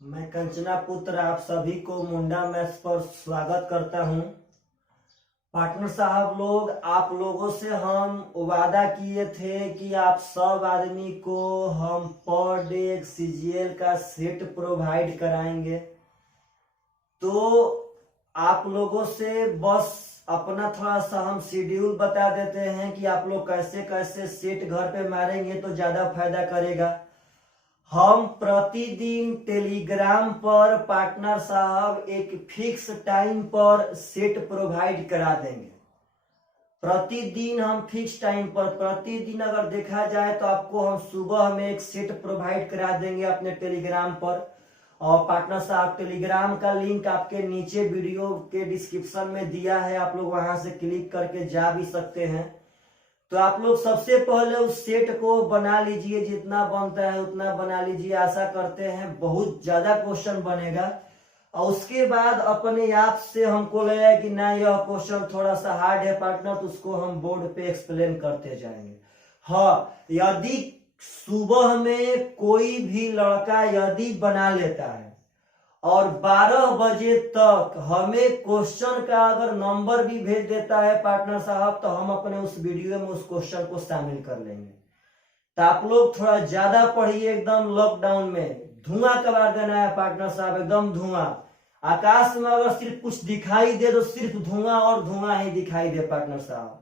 मैं कंचना पुत्र आप सभी को मुंडा मैथ्स पर स्वागत करता हूं। पार्टनर साहब लोग, आप लोगों से हम वादा किए थे कि आप सब आदमी को हम पर डे एक सीजीएल का सेट प्रोवाइड कराएंगे। तो आप लोगों से बस अपना थोड़ा सा हम शेड्यूल बता देते हैं कि आप लोग कैसे कैसे सेट घर पे मारेंगे तो ज्यादा फायदा करेगा। हम प्रतिदिन टेलीग्राम पर पार्टनर साहब एक फिक्स टाइम पर सेट प्रोवाइड करा देंगे। प्रतिदिन हम फिक्स टाइम पर, प्रतिदिन अगर देखा जाए तो आपको हम सुबह में एक सेट प्रोवाइड करा देंगे अपने टेलीग्राम पर। और पार्टनर साहब टेलीग्राम का लिंक आपके नीचे वीडियो के डिस्क्रिप्शन में दिया है, आप लोग वहां से क्लिक करके जा भी सकते हैं। तो आप लोग सबसे पहले उस सेट को बना लीजिए, जितना बनता है उतना बना लीजिए। आशा करते हैं बहुत ज्यादा क्वेश्चन बनेगा और उसके बाद अपने आप से हमको लगा कि ना यह क्वेश्चन थोड़ा सा हार्ड है पार्टनर, तो उसको हम बोर्ड पे एक्सप्लेन करते जाएंगे। हाँ, यदि सुबह में कोई भी लड़का यदि बना लेता है और 12 बजे तक हमें क्वेश्चन का अगर नंबर भी भेज देता है पार्टनर साहब, तो हम अपने उस वीडियो में उस क्वेश्चन को शामिल कर लेंगे। तो आप लोग थोड़ा ज्यादा पढ़िए। एकदम लॉकडाउन में धुआं कबार देना है पार्टनर साहब, एकदम धुआं। आकाश में अगर सिर्फ कुछ दिखाई दे तो सिर्फ धुआं और धुआं ही दिखाई दे पार्टनर साहब।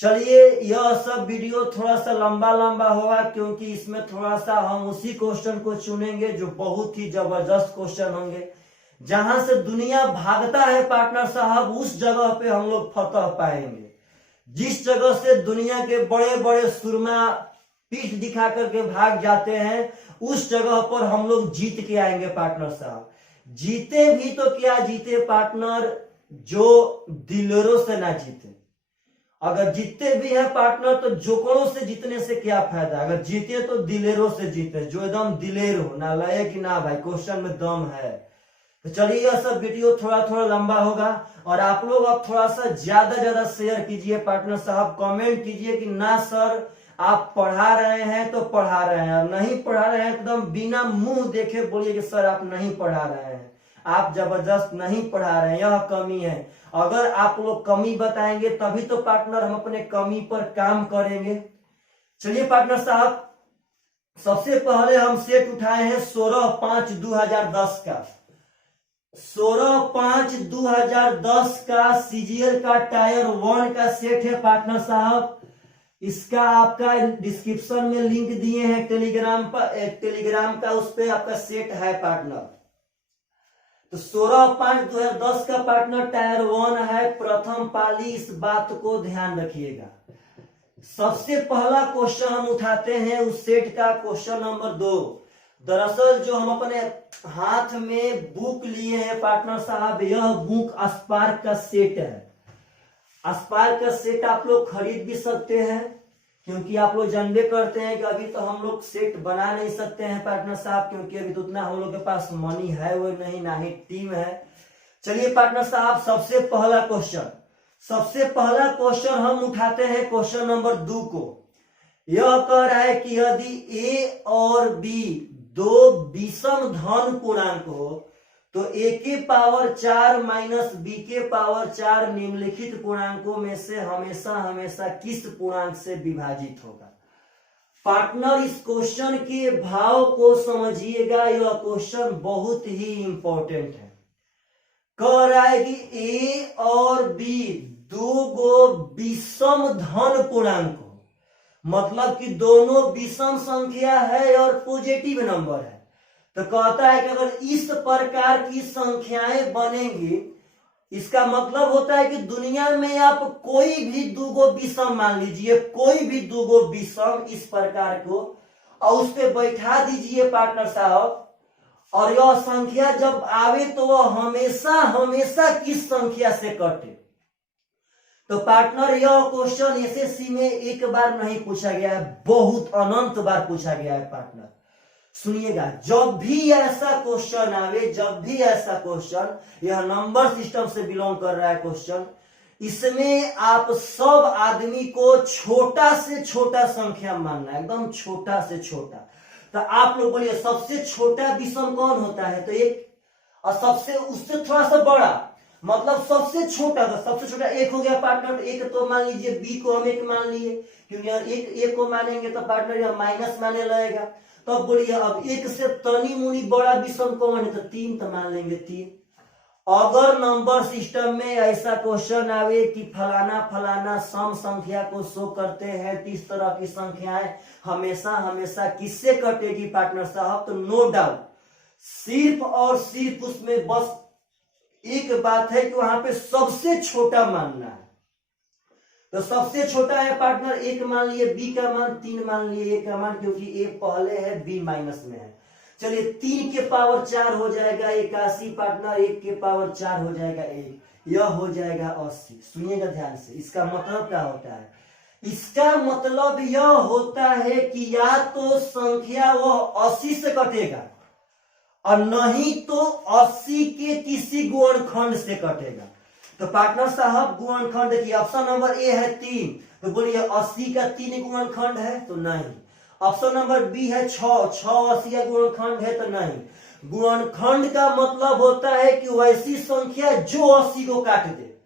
चलिए, यह सब वीडियो थोड़ा सा लंबा लंबा होगा क्योंकि इसमें थोड़ा सा हम उसी क्वेश्चन को चुनेंगे जो बहुत ही जबरदस्त क्वेश्चन होंगे। जहां से दुनिया भागता है पार्टनर साहब, उस जगह पे हम लोग फतह पाएंगे। जिस जगह से दुनिया के बड़े बड़े सुरमा पीठ दिखा करके भाग जाते हैं, उस जगह पर हम लोग जीत के आएंगे पार्टनर साहब। जीते भी तो क्या जीते पार्टनर, जो दिलेरों से ना जीते। अगर जीतते भी है पार्टनर तो जोकड़ों से जीतने से क्या फायदा। अगर जीते तो दिलेरों से जीते, जो एकदम दिलेर हो, ना लगे कि ना भाई क्वेश्चन में दम है। तो चलिए, यह सब वीडियो थोड़ा थोड़ा लंबा होगा और आप लोग अब थोड़ा सा ज्यादा शेयर कीजिए पार्टनर साहब। कमेंट कीजिए कि ना सर आप पढ़ा रहे हैं तो पढ़ा रहे हैं, और नहीं पढ़ा रहे हैं एकदम बिना मुंह देखे बोलिए कि सर आप नहीं पढ़ा रहे हैं, आप जबरदस्त नहीं पढ़ा रहे हैं, यह कमी है। अगर आप लोग कमी बताएंगे तभी तो पार्टनर हम अपने कमी पर काम करेंगे। चलिए पार्टनर साहब, सबसे पहले हम सेट उठाए हैं 16/5/2010 का। 16/5/2010 का सीजीएल का टायर 1 का सेट है पार्टनर साहब। इसका आपका डिस्क्रिप्शन में लिंक दिए हैं टेलीग्राम पर, टेलीग्राम का उस पर आपका सेट है पार्टनर। तो 16/5/2010 का पार्टनर टायर 1 है, प्रथम पाली, इस बात को ध्यान रखिएगा। सबसे पहला क्वेश्चन हम उठाते हैं उस सेट का, क्वेश्चन नंबर 2। दरअसल जो हम अपने हाथ में बुक लिए हैं पार्टनर साहब, यह बुक स्पार्क का सेट है। स्पार्क का सेट आप लोग खरीद भी सकते हैं क्योंकि आप लोग जानबे करते हैं कि अभी तो हम लोग सेट बना नहीं सकते हैं पार्टनर साहब, क्योंकि अभी तो उतना हम लोग के पास मनी है वो नहीं, ना ही टीम है। चलिए पार्टनर साहब, सबसे पहला क्वेश्चन हम उठाते हैं क्वेश्चन नंबर 2 को। यह कह रहा है कि यदि ए और बी दो विषम धन पूर्णांक हो तो ए के पावर 4 माइनस बी के पावर 4 निम्नलिखित पूर्णांकों में से हमेशा हमेशा किस पूर्णांक से विभाजित होगा। पार्टनर, इस क्वेश्चन के भाव को समझिएगा, यह क्वेश्चन बहुत ही इंपॉर्टेंट है। कह रहा है कि ए और बी दो गो विषम धन पूर्णांक हो, मतलब कि दोनों विषम संख्या है और पॉजिटिव नंबर है। तो कहता है कि अगर इस प्रकार की संख्याएं बनेंगी, इसका मतलब होता है कि दुनिया में आप कोई भी दूगो विषम मान लीजिए, कोई भी दूगो विषम इस प्रकार को, और उस पर बैठा दीजिए पार्टनर साहब, और यह संख्या जब आवे तो वह हमेशा हमेशा किस संख्या से कटे। तो पार्टनर, यह क्वेश्चन एसएससी में एक बार नहीं पूछा गया है, बहुत अनंत बार पूछा गया है पार्टनर। सुनिएगा, जब भी ऐसा क्वेश्चन आवे, जब भी ऐसा क्वेश्चन, यह नंबर सिस्टम से बिलोंग कर रहा है क्वेश्चन, इसमें आप सब आदमी को छोटा से छोटा संख्या मानना है, एकदम छोटा से छोटा। तो आप लोग बोलिए सबसे छोटा विषम कौन होता है, तो एक, और सबसे उससे थोड़ा सा बड़ा, मतलब सबसे छोटा, तो सबसे छोटा एक हो गया पार्टनर। तो एक तो मान लीजिए बी को हम एक मान लिए, क्योंकि एक को मानेंगे तो पार्टनर यह माइनस माने लगेगा। तो अब बोलिए अब एक से तनी मुनी बड़ा विषम कौन है, तो 3, तो मान लेंगे 3। अगर नंबर सिस्टम में ऐसा क्वेश्चन आवे कि फलाना फलाना सम संख्या को शो करते हैं, तो इस तरह की संख्याएं हमेशा हमेशा किससे कटेगी पार्टनर साहब, तो नो डाउट सिर्फ और सिर्फ उसमें बस एक बात है कि वहां पे सबसे छोटा मानना है। तो सबसे छोटा है पार्टनर 1 मान लिए, बी का मान 3 मान लिए, ए का मान, क्योंकि ए पहले है बी माइनस में है। चलिए 3 के पावर 4 हो जाएगा 81 पार्टनर, 1 के पावर 4 हो जाएगा 1, यह हो जाएगा 80। सुनिएगा ध्यान से, इसका मतलब क्या होता है, इसका मतलब यह होता है कि या तो संख्या वह 80 से कटेगा और नहीं तो 80 के किसी गुणनखंड से कटेगा। तो पार्टनर साहब गुणनखंड देखिए, ऑप्शन नंबर ए है 3, तो बोलिए 80 का 3 गुणनखंड है, तो नहीं। ऑप्शन नंबर बी है 6, 80 का गुणनखंड है, तो नहीं। गुणनखंड का मतलब होता है कि वैसी संख्या जो 80 को काट दे,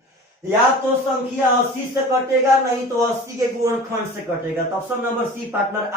या तो संख्या 80 से कटेगा, नहीं तो 80 के गुणनखंड से कटेगा। तो ऑप्शन नंबर सी पार्टनर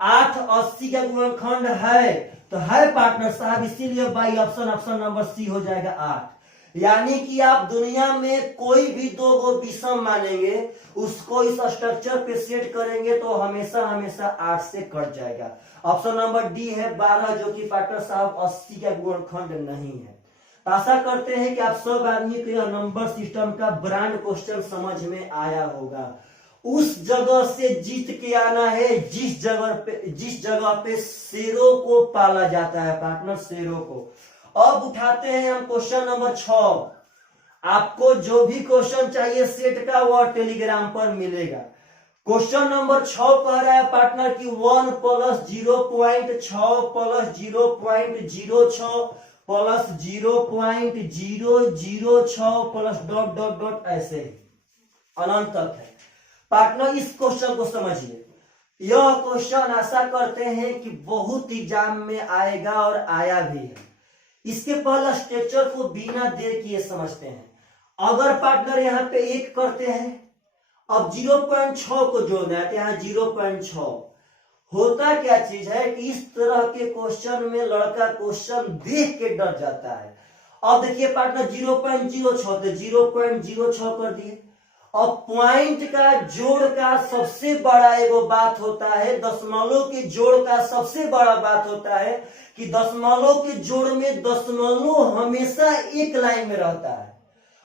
8 80 का गुणनखंड है, तो है पार्टनर साहब, इसीलिए बाई ऑप्शन नंबर सी हो जाएगा 8। यानी कि आप दुनिया में कोई भी दो गो विषम मानेंगे, उसको इस स्ट्रक्चर पे सेट करेंगे तो हमेशा हमेशा 8 से कट जाएगा। ऑप्शन नंबर डी है 12, जो कि पार्टनर साहब 80 का गुणनखंड नहीं है। आशा करते हैं कि आप सब आदमी को यह नंबर सिस्टम का ब्रांड क्वेश्चन समझ में आया होगा। उस जगह से जीत के आना है जिस जगह पे शेरों को पाला जाता है पार्टनर, शेरों को। अब उठाते हैं हम क्वेश्चन नंबर 6। आपको जो भी क्वेश्चन चाहिए सेट का वह टेलीग्राम पर मिलेगा। क्वेश्चन नंबर 6 कह रहा है पार्टनर की 1 + 0.6 + 0.06 प्लस 0.006 प्लस ... ऐसे अनंत तक है। पार्टनर इस क्वेश्चन को समझिए, यह क्वेश्चन आशा करते हैं कि बहुत एग्जाम में आएगा और आया भी है। इसके पहला स्ट्रक्चर को बिना देर किए समझते हैं। अगर पार्टनर यहाँ पे 1 करते हैं, अब 0.6 को जोड़ना है, तो यहाँ 0.6 होता क्या चीज है कि इस तरह के क्वेश्चन में लड़का क्वेश्चन देख के डर जाता है। अब देखिए पार्टनर 0.06 तो 0.06 कर दिए। अब पॉइंट का जोड़ का सबसे बड़ा एगो बात होता है, दशमलव के जोड़ का सबसे बड़ा बात होता है कि दशमलव के जोड़ में दशमलव हमेशा एक लाइन में रहता है।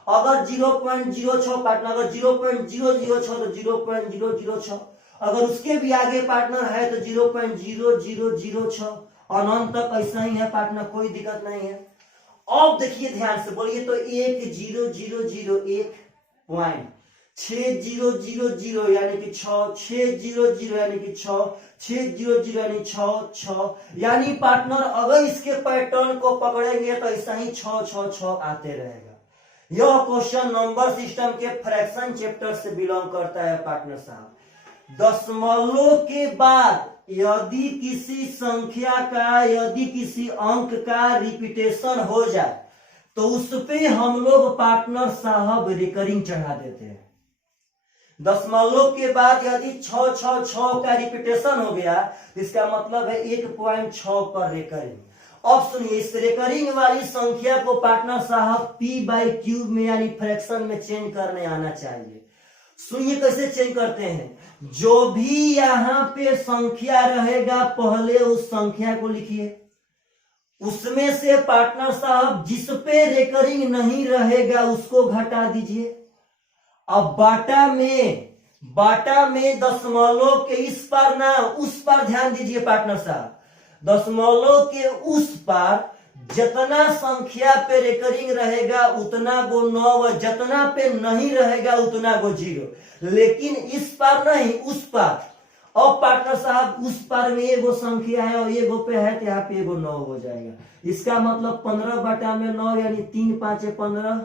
अगर 0.06 पार्टनर, अगर 0.006 तो 0.006, अगर उसके भी आगे पार्टनर है तो 0.0006, अनंत तक ऐसा ही है पार्टनर, कोई दिक्कत नहीं है। अब देखिए ध्यान से बोलिए तो 1001 पॉइंट 6000 यानी कि 6, 600 यानी कि 6, 600 यानी 6, यानी पार्टनर अगर इसके पैटर्न को पकड़ेंगे तो ऐसा ही 6 आते रहेगा। यह क्वेश्चन नंबर सिस्टम के फ्रैक्शन चैप्टर से बिलोंग करता है पार्टनर साहब। दशमलव के बाद यदि किसी संख्या का, यदि किसी अंक का रिपीटेशन हो जाए तो उस पे हम लोग पार्टनर साहब रिकरिंग चढ़ा देते हैं। दशमलव के बाद यदि 6 का रिपीटेशन हो गया, इसका मतलब है 1.6 पर रिकरिंग। अब सुनिए, इस रिकरिंग वाली संख्या को पार्टनर साहब p/क्यूब में यानी फ्रैक्शन में चेंज करने आना चाहिए। सुनिए कैसे चेंज करते हैं। जो भी यहां पे संख्या रहेगा पहले उस संख्या को लिखिए, उसमें से पार्टनर साहब जिस पे रिकरिंग नहीं रहेगा उसको घटा दीजिए। अब बाटा में दशमलव के इस पार ना उस पार ध्यान दीजिए पार्टनर साहब। दशमलव के उस पार जितना संख्या पे रिकरिंग रहेगा उतना गो 9, जितना पे नहीं रहेगा उतना गो 0, लेकिन इस पार नहीं उस पार। अब पार्टनर साहब उस पार में एगो संख्या है और एगो पे है तो यहाँ पे एगो 9 हो जाएगा। इसका मतलब 15/9 यानी 3 × 5 = 15,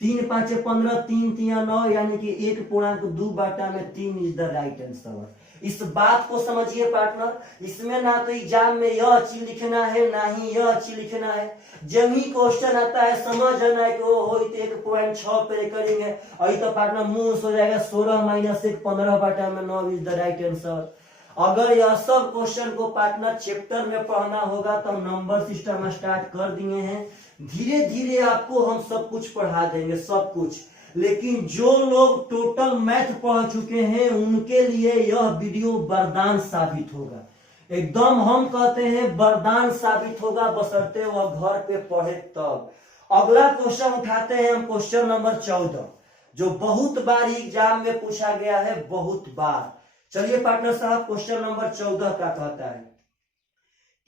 3 × 5 = 15, 3 × 3 = 9 यानी कि 1.2/3 इज द राइट आंसर। इस बात को समझिए पार्टनर, इसमें ना तो एग्जाम में यह चीज लिखना है ना ही यह चीज लिखना है। जब ही क्वेश्चन आता है समझ आना है कि वो हो 1.6 पे करेंगे और तो पार्टनर मुंह हो जाएगा 16 minus 1 15/9 is the right answer. अगर यह सब क्वेश्चन को पार्टनर चैप्टर में पढ़ना होगा तो नंबर सिस्टम स्टार्ट कर दिए हैं, धीरे धीरे आपको हम सब कुछ पढ़ा देंगे, सब कुछ। लेकिन जो लोग टोटल मैथ पढ़ चुके हैं उनके लिए यह वीडियो वरदान साबित होगा, एकदम हम कहते हैं वरदान साबित होगा, बशर्ते वह घर पे पढ़े तब। अगला क्वेश्चन उठाते हैं हम, क्वेश्चन नंबर 14, जो बहुत बार एग्जाम में पूछा गया है, बहुत बार। चलिए पार्टनर साहब, क्वेश्चन नंबर 14 का कहता है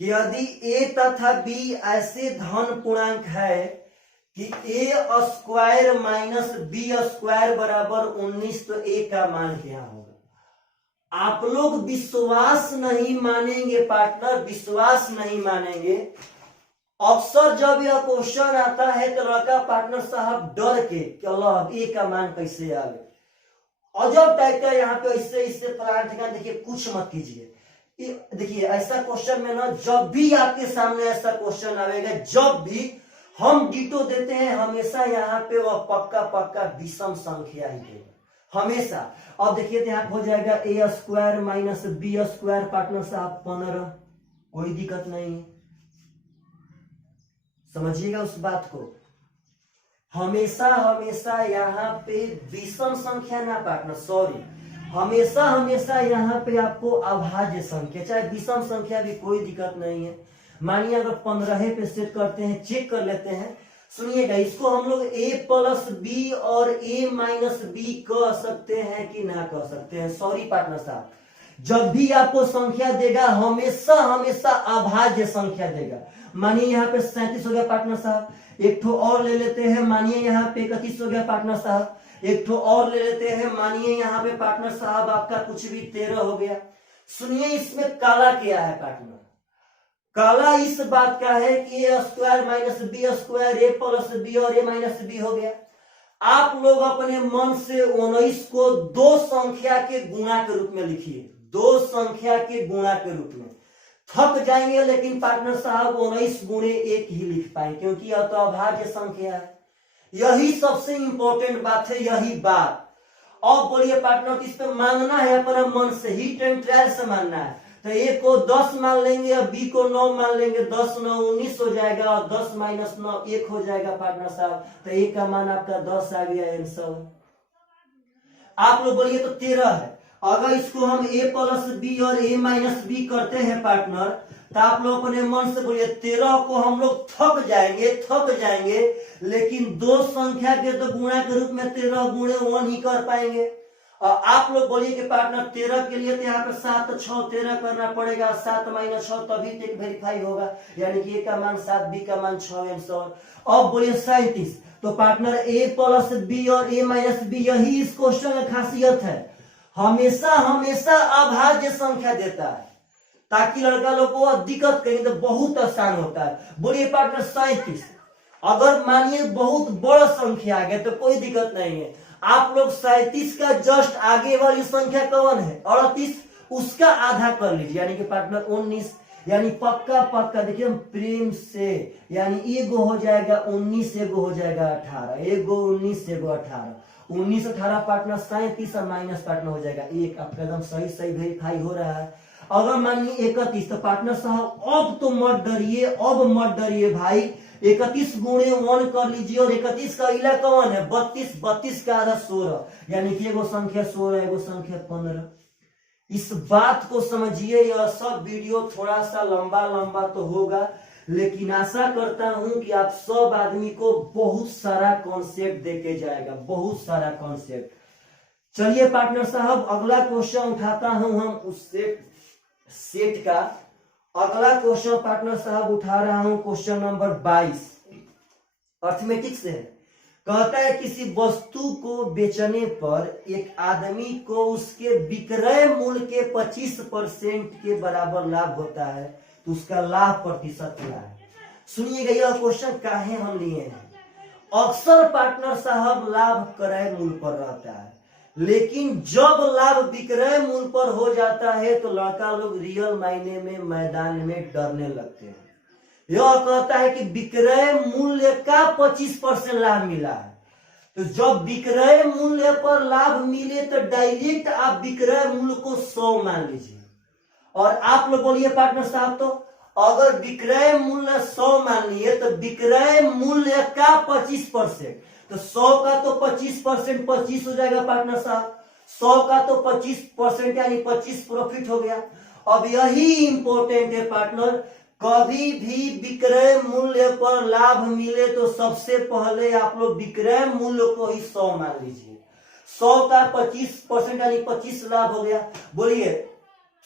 कि यदि ए तथा बी ऐसे धन पूर्णांक है कि ए स्क्वायर माइनस बी स्क्वायर बराबर 19, तो ए का मान क्या होगा। आप लोग विश्वास नहीं मानेंगे पार्टनर, विश्वास नहीं मानेंगे। अक्सर जब यह क्वेश्चन आता है तो लड़का पार्टनर साहब डर के कि अल्लाह अब ए का मान कैसे आवे, अजब टाइप का यहाँ पे इससे प्रार्थना। देखिए कुछ मत कीजिए, देखिए ऐसा क्वेश्चन में ना जब भी आपके सामने ऐसा क्वेश्चन आएगा, जब भी हम डिटो देते हैं हमेशा यहाँ पे वह पक्का विषम संख्या ही देगा हमेशा। अब देखिए यहाँ हो जाएगा A square minus B square partner साहब 15, कोई दिक्कत नहीं है, समझिएगा उस बात को। हमेशा यहाँ पे विषम संख्या ना पार्टनर, सॉरी, हमेशा यहाँ पे आपको अभाज्य संख्या, चाहे विषम संख्या भी कोई दिक्कत नहीं है। मानिए अगर 15 पे सेट करते हैं, चेक कर लेते हैं, सुनिएगा, इसको हम लोग a प्लस बी और a माइनस बी कह सकते हैं कि ना कह सकते हैं। सॉरी पार्टनर साहब, जब भी आपको संख्या देगा हमेशा अभाज्य संख्या देगा। मानिए यहाँ पे 37 हो गया पार्टनर साहब, एक ठो और ले लेते हैं, मानिए यहाँ पे 31 हो गया पार्टनर साहब, एक ठो और ले लेते हैं, मानिए यहाँ पे पार्टनर साहब आपका कुछ भी 13 हो गया। सुनिए इसमें काला क्या है पार्टनर, काला इस बात का है कि ए स्क्वायर माइनस बी स्क्वायर ए प्लस बी और ए माइनस बी हो गया। आप लोग अपने मन से 19 को दो संख्या के गुणा के रूप में लिखिए, दो संख्या के गुणा के रूप में। थक जाएंगे लेकिन पार्टनर साहब 19 गुणे 1 ही लिख पाएंगे, क्योंकि यह तो अभाज्य संख्या है। यही सबसे इंपॉर्टेंट बात है, यही बात। अब बोलिए पार्टनर, इस पे मानना है अपना मन से, हिट एंड ट्रायल से मानना है। तो ए को 10 मान लेंगे और बी को 9 मान लेंगे, 10 9 19 हो जाएगा और 10 माइनस 9 1 हो जाएगा पार्टनर साहब। तो ए का मान आपका 10 आ गया आंसर। आप लोग बोलिए तो 13 है। अगर इसको हम a प्लस बी और a माइनस बी करते हैं पार्टनर, तो आप लोग अपने मन से बोलिए 13 को हम लोग थक जाएंगे, लेकिन दो संख्या के तो गुणा के रूप में 13 गुणे 1 ही कर पाएंगे। और आप लोग बोलिए कि पार्टनर 13 के लिए तो यहाँ पे 7 6 13 करना पड़ेगा, 7 माइनस 6 तभी तक वेरीफाई होगा, यानी कि a का मान 7 b का मान 6 आंसर। अब बोलिए 37, तो पार्टनर a प्लस बी और a माइनस बी, यही इस क्वेश्चन की खासियत है, हमेशा अभाज्य संख्या देता है, ताकि लड़का लोग को दिक्कत करेंगे तो बहुत आसान होता है। बोलिए पार्टनर 37, अगर मानिए बहुत बड़ा संख्या आ गया तो कोई दिक्कत नहीं है, आप लोग 37 का जस्ट आगे वाली संख्या कौन है 38, उसका आधा कर लीजिए, यानी कि पार्टनर 19, यानी पक्का देखिए हम प्रेम से, यानी एगो हो जाएगा 19, एगो हो जाएगा 18, एगो 19 एगो 18, 19 18 पार्टनर 37 और माइनस पार्टनर हो जाएगा 1। आपका एकदम सही वेरीफाई हो रहा है। अगर मानिए 31, तो पार्टनर साहब अब तो मत डरिए भाई, 31 गुणे 1 कर लीजिए और 31 का इला कौन है 32 का आधा 16, यानी कि एगो संख्या 16 एगो संख्या 15। इस बात को समझिए। यह सब वीडियो थोड़ा सा लंबा तो होगा, लेकिन आशा करता हूं कि आप सब आदमी को बहुत सारा कॉन्सेप्ट देके जाएगा, बहुत सारा कॉन्सेप्ट। चलिए पार्टनर साहब अगला क्वेश्चन उठाता हूं हम उस सेट का। अगला क्वेश्चन पार्टनर साहब उठा रहा हूं, क्वेश्चन नंबर 22 अर्थमेटिक्स से। कहता है किसी वस्तु को बेचने पर एक आदमी को उसके विक्रय मूल्य के 25% के बराबर लाभ होता है, तो उसका लाभ प्रतिशत क्या है। सुनिएगा, यह क्वेश्चन काहे हम लिए हैं। अक्सर पार्टनर साहब लाभ क्रय मूल्य पर रहता है, लेकिन जब लाभ विक्रय मूल्य पर हो जाता है तो लड़का लोग रियल मायने में मैदान में डरने लगते हैं। यह कहता है कि विक्रय मूल्य का 25% लाभ मिला है। तो जब विक्रय मूल्य पर लाभ मिले तो डायरेक्ट आप विक्रय मूल्य को 100 मान लीजिए। और आप लोग बोलिए पार्टनर साहब, तो अगर विक्रय मूल्य 100 मान लिए तो विक्रय मूल्य का 25%, तो 100 का तो 25% 25 हो जाएगा पार्टनर साहब। 100 का तो 25% यानी 25 प्रॉफिट हो गया। अब यही इंपॉर्टेंट है पार्टनर, कभी भी विक्रय मूल्य पर लाभ मिले तो सबसे पहले आप लोग विक्रय मूल्य को ही 100 मान लीजिए। 100 का 25% यानी 25 लाभ हो गया। बोलिए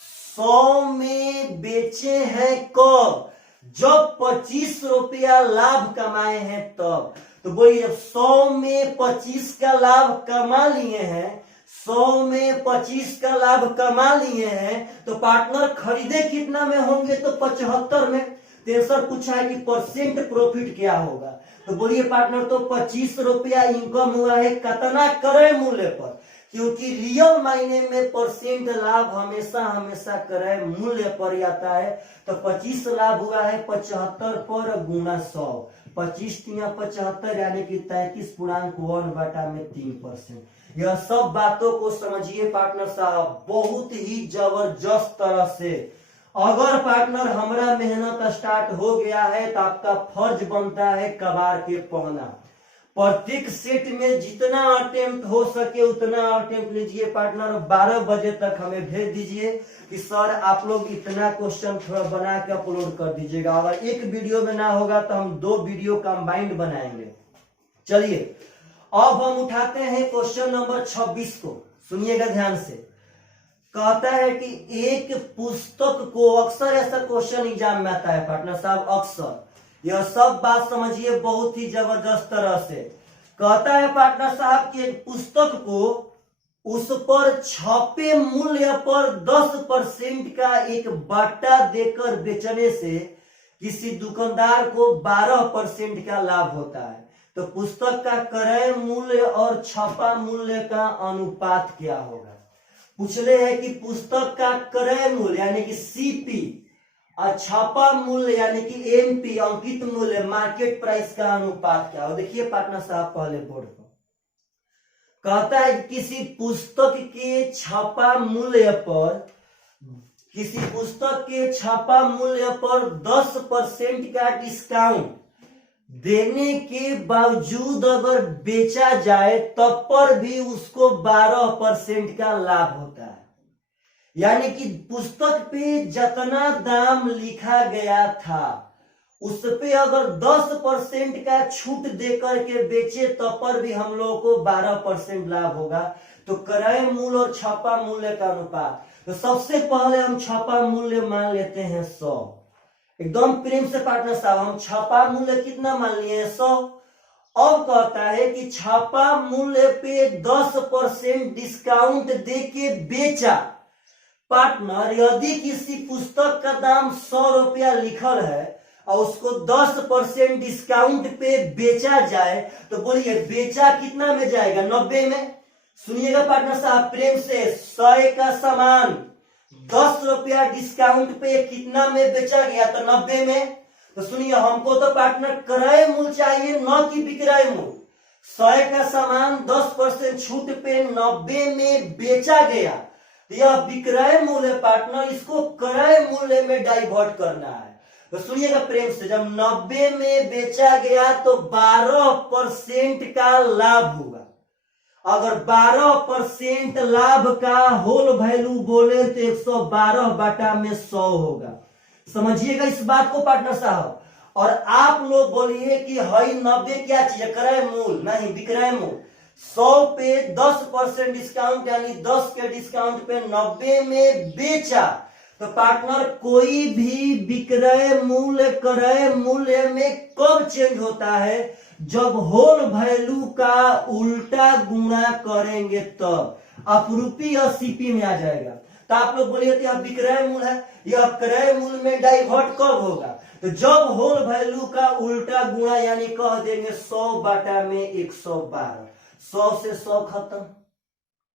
100 में बेचे हैं कब? जब 25 रुपया लाभ कमाए हैं तब। तो बोलिए जब 100 में 25 का लाभ कमा लिए हैं, 100 में 25 का लाभ कमा लिए हैं, तो पार्टनर खरीदे कितना में होंगे? तो 75 में। तेसर पूछा है कि परसेंट प्रॉफिट क्या होगा? तो बोलिए पार्टनर तो 25 रुपया इनकम हुआ है कितना क्रय मूल्य पर, क्योंकि रियल मायने में परसेंट लाभ हमेशा हमेशा क्रय मूल्य पर आता है। तो 25 लाभ हुआ है 75 पर गुना 100, 25 तिया 75 यानी कि 33.1/3%। यह सब बातों को समझिए पार्टनर साहब बहुत ही जबरदस्त तरह से। अगर पार्टनर हमारा मेहनत स्टार्ट हो गया है तो आपका फर्ज बनता है कबाड़ के पढ़ना। प्रत्येक सेट में जितना अटेम्प्ट हो सके उतना अटेम्प्ट लीजिए पार्टनर। 12 बजे तक हमें भेज दीजिए कि सर आप लोग इतना क्वेश्चन थोड़ा बना के अपलोड कर दीजिएगा। अगर एक वीडियो में ना होगा तो हम 2 वीडियो कंबाइंड बनाएंगे। चलिए अब हम उठाते हैं क्वेश्चन नंबर 26 को, सुनिएगा ध्यान से। कहता है कि एक पुस्तक को, अक्सर ऐसा क्वेश्चन एग्जाम में आता है पार्टनर साहब, अक्सर। यह सब बात समझिए बहुत ही जबरदस्त तरह से। कहता है पार्टनर साहब कि एक पुस्तक को उस पर छपे मूल्य पर 10% का एक बाटा देकर बेचने से किसी दुकानदार को 12% का लाभ होता है। तो पुस्तक का क्रय मूल्य और छपा मूल्य का अनुपात क्या होगा? पूछले है कि पुस्तक का क्रय मूल्य यानी कि सीपी और छपा मूल्य यानी कि एमपी अंकित मूल्य मार्केट प्राइस का अनुपात क्या हो। देखिए पार्टनर साहब पहले बोर्ड पर कहता है किसी पुस्तक के छपा मूल्य पर, किसी पुस्तक के छपा मूल्य पर 10% का डिस्काउंट देने के बावजूद अगर बेचा जाए तब पर भी उसको 12% का लाभ होता है। यानी कि पुस्तक पे जितना दाम लिखा गया था उस पे अगर 10% का छूट देकर के बेचे तब पर भी हम लोगों को 12% लाभ होगा। तो क्रय मूल्य और छपा मूल्य का अनुपात, तो सबसे पहले हम छपा मूल्य मान लेते हैं 100। एकदम प्रेम से पार्टनर साहब हम छपा मूल्य कितना मान लिए? 100। अब कहता है कि छपा मूल्य पे 10% डिस्काउंट दे के बेचा। पार्टनर यदि किसी पुस्तक का दाम 100 रुपया लिखल है और उसको 10% डिस्काउंट पे बेचा जाए तो बोलिए बेचा कितना में जाएगा? 90 में। सुनिएगा पार्टनर साहब प्रेम से, 100 का सामान 10 रुपया डिस्काउंट पे कितना में बेचा गया? तो 90 में। तो सुनिए हमको तो पार्टनर क्रय मूल्य चाहिए न कि विक्रय मूल्य। 100 का सामान 10% छूट पे 90 में बेचा गया, यह विक्रय मूल्य पार्टनर, इसको क्रय मूल्य में डाइवर्ट करना है। तो सुनिएगा प्रेम से, जब 90 में बेचा गया तो 12% का लाभ हुआ। अगर 12% लाभ का होल वैल्यू बोले तो 112/100 होगा। समझिएगा इस बात को पार्टनर साहब। और आप लोग बोलिए कि हई 90 क्या चीज है? क्रय मूल्य नहीं, विक्रय मूल्य। 100 पे 10% डिस्काउंट यानी 10 के डिस्काउंट पे 90 में बेचा। तो पार्टनर कोई भी विक्रय मूल्य क्रय मूल्य में कब चेंज होता है? जब होल वैल्यू का उल्टा गुणा करेंगे तब। अपरूपी और सीपी में आ जाएगा। तो आप लोग बोलिए यह विक्रय मूल्य है, यह क्रय मूल्य में डाइवर्ट कब होगा? तो जब होल वैल्यू का उल्टा गुणा यानी कह देंगे 100/112। 100 से 100 खत्म,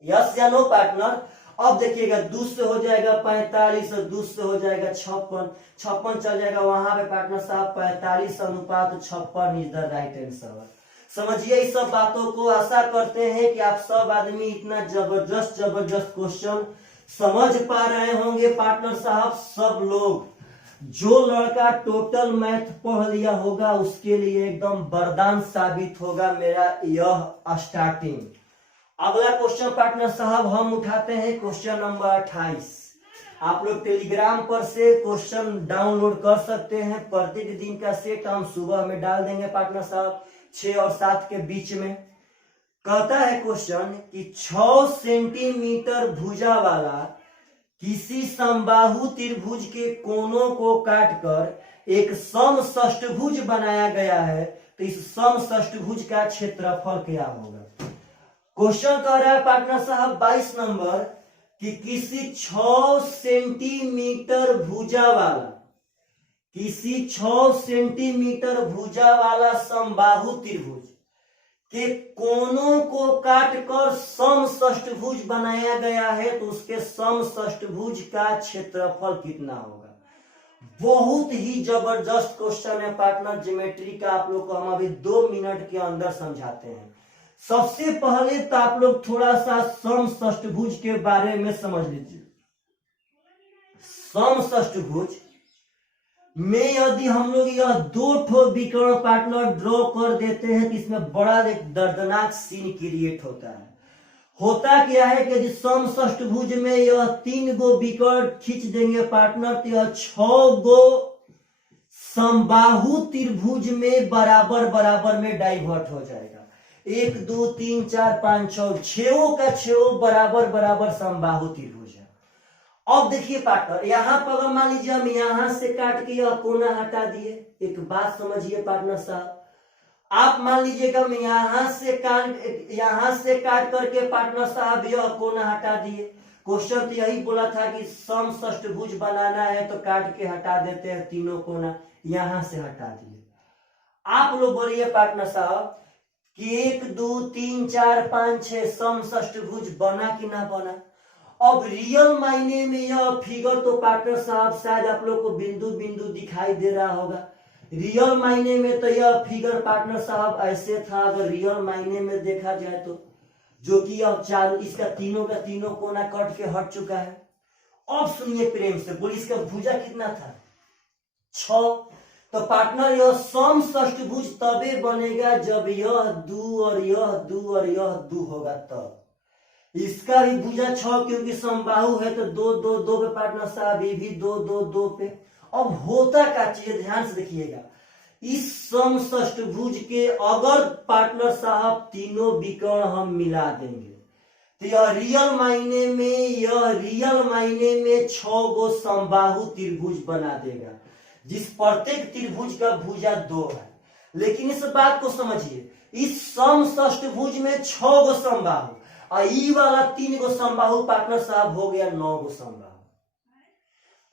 यस या नो पार्टनर? अब देखिएगा 2 से हो जाएगा 45 और 2 से हो जाएगा 56, 56 चल जाएगा वहां पे पार्टनर साहब 45 अनुपात 56 इज द राइट आंसर। समझिए इस सब बातों को। आशा करते हैं कि आप सब आदमी इतना जबरदस्त क्वेश्चन समझ पा रहे होंगे पार्टनर साहब। सब लोग, जो लड़का टोटल मैथ पढ़ लिया होगा उसके लिए एकदम वरदान साबित होगा मेरा यह स्टार्टिंग। अगला क्वेश्चन पार्टनर साहब हम उठाते हैं, क्वेश्चन नंबर 28। आप लोग टेलीग्राम पर से क्वेश्चन डाउनलोड कर सकते हैं। प्रत्येक दिन का सेट हम सुबह में डाल देंगे पार्टनर साहब 6 और 7 के बीच में। कहता है क्वेश्चन कि 6 सेंटीमीटर भुजा वाला किसी समबाहु त्रिभुज के कोनों को काटकर एक समषष्ठभुज बनाया गया है, तो इस समषष्ठभुज का क्षेत्रफल क्या होगा? क्वेश्चन कह रहा है पार्टनर साहब 22 नंबर कि किसी 6 सेंटीमीटर भुजा वाला, किसी 6 सेंटीमीटर भुजा वाला समबाहु त्रिभुज के कोनों को काटकर समषष्ठभुज बनाया गया है, तो उसके समषष्ठभुज का क्षेत्रफल कितना होगा? बहुत ही जबरदस्त क्वेश्चन है पार्टनर, ज्योमेट्री का। आप लोग को हम अभी 2 मिनट के अंदर समझाते हैं। सबसे पहले तो आप लोग थोड़ा सा समषष्ठभुज के बारे में समझ लीजिए। समषष्ठभुज में यदि हम लोग यह 2 ठो विकर्ण पार्टनर ड्रॉ कर देते हैं तो इसमें बड़ा एक दर्दनाक सीन क्रिएट होता है। होता क्या है कि यदि समषष्ठभुज में यह 3 गो विकर्ण खींच देंगे पार्टनर, तो यह 6 गो समबाहु त्रिभुज में बराबर बराबर में डाइवर्ट हो जाएगा। 1 2 3 4 5 6 छो का छो बराबर बराबर समबाहु त्रिभुज है। अब देखिए पार्टनर, यहां पर अगर मान लीजिए हम यहां से काट के यह कोना हटा दिए, एक बात समझिए पार्टनर साहब, आप मान लीजिएगा हम यहां से काट करके पार्टनर साहब यह कोना हटा दिए। क्वेश्चन तो यही बोला था कि समषष्ठभुज बनाना है तो काट के हटा देते हैं तीनों कोना, यहां से हटा दिए। आप लोग बोलिए पार्टनर साहब कि 1 2 3 4 5 6 समषष्ठभुज बना कि ना बना? अब रियल मायने में यह फिगर तो पार्टनर साहब शायद आप लोग को बिंदु बिंदु दिखाई दे रहा होगा। रियल मायने में तो यह फिगर पार्टनर साहब ऐसे था, अगर रियल मायने में देखा जाए तो, जो कि अब चारों इसका तीनों का तीनों कोना कट के हट चुका है। अब सुनिए प्रेम से, बोलिए इसका भुजा कितना था? 6। तो पार्टनर यह समषष्ठभुज तबे बनेगा जब यह 2 और यह 2 और यह 2 होगा तब। इसका भी भुजा 6 क्योंकि समबाहु है तो 2 2 2 पे पार्टनर साहब, ये भी 2 2 2 पे। अब होता क्या चीज ध्यान से देखिएगा, इस समषष्ठभुज के अगर पार्टनर साहब तीनों विकर्ण हम मिला देंगे तो यह रियल मायने में 6 गो समबाहु त्रिभुज बना देगा, जिस प्रत्येक त्रिभुज का भुजा 2 है। लेकिन इस बात को समझिए, इस समषष्ठभुज में 6 गो समबाहु और ई वाला 3 गो समबाहु पार्टनर साहब हो गया 9 गो समबाहु।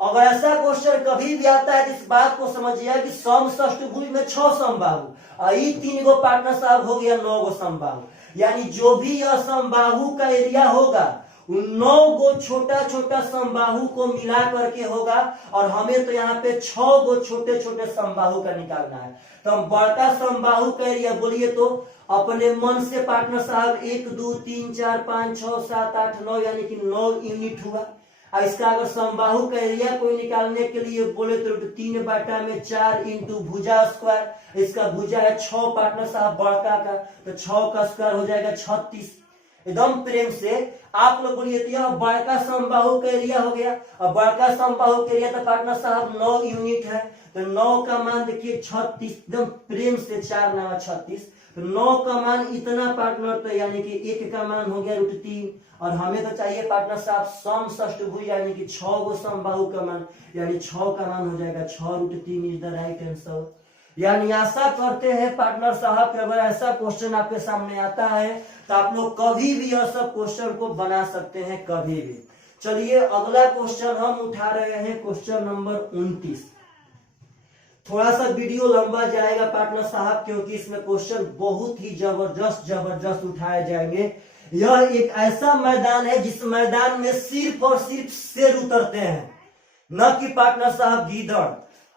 अगर ऐसा क्वेश्चन कभी भी आता है, इस बात को समझिए कि समषष्ठभुज में 6 समबाहु और ई 3 गो पार्टनर साहब हो गया 9 गो समबाहु, यानी जो भी यह समबाहु का एरिया होगा 9 गो छोटा छोटा समबाहु को मिला करके होगा। और हमें तो यहाँ पे 6 गो छोटे छोटे समबाहु का निकालना है, तो हम बड़का समबाहु का एरिया बोलिए तो अपने मन से पार्टनर साहब 1 2 3 4 5 6 7 8 9 यानी कि 9 यूनिट हुआ। और इसका अगर समबाहु का एरिया कोई निकालने के लिए बोले तो 3/4 इंटू भुजा स्क्वायर, इसका भुजा है 6 पार्टनर साहब बड़का का, तो 6 का स्क्वायर हो जाएगा 36। एकदम प्रेम से आप लोग बोलिए तो यह बड़का समबाहु का एरिया हो गया, और बड़का समबाहु का एरिया तो पार्टनर साहब 9 यूनिट है, तो 9 का मान देखिए 36, एकदम प्रेम से 4 9 36, तो 9 का मान इतना पार्टनर, तो यानी कि 1 का मान हो गया √3, और हमें तो चाहिए पार्टनर साहब समषष्ठभुज यानी कि 6 गो समबाहु का मान, यानी 6 का मान हो जाएगा 6√3 इज द राइट आंसर। यानी आशा करते हैं पार्टनर साहब कि अगर ऐसा क्वेश्चन आपके सामने आता है तो आप लोग कभी भी यह सब क्वेश्चन को बना सकते हैं, कभी भी। चलिए अगला क्वेश्चन हम उठा रहे हैं, क्वेश्चन नंबर 29। थोड़ा सा वीडियो लंबा जाएगा पार्टनर साहब, क्योंकि इसमें क्वेश्चन बहुत ही जबरदस्त उठाए जाएंगे। यह एक ऐसा मैदान है जिस मैदान में सिर्फ और सिर्फ शेर उतरते हैं, न कि पार्टनर साहब गीदड़।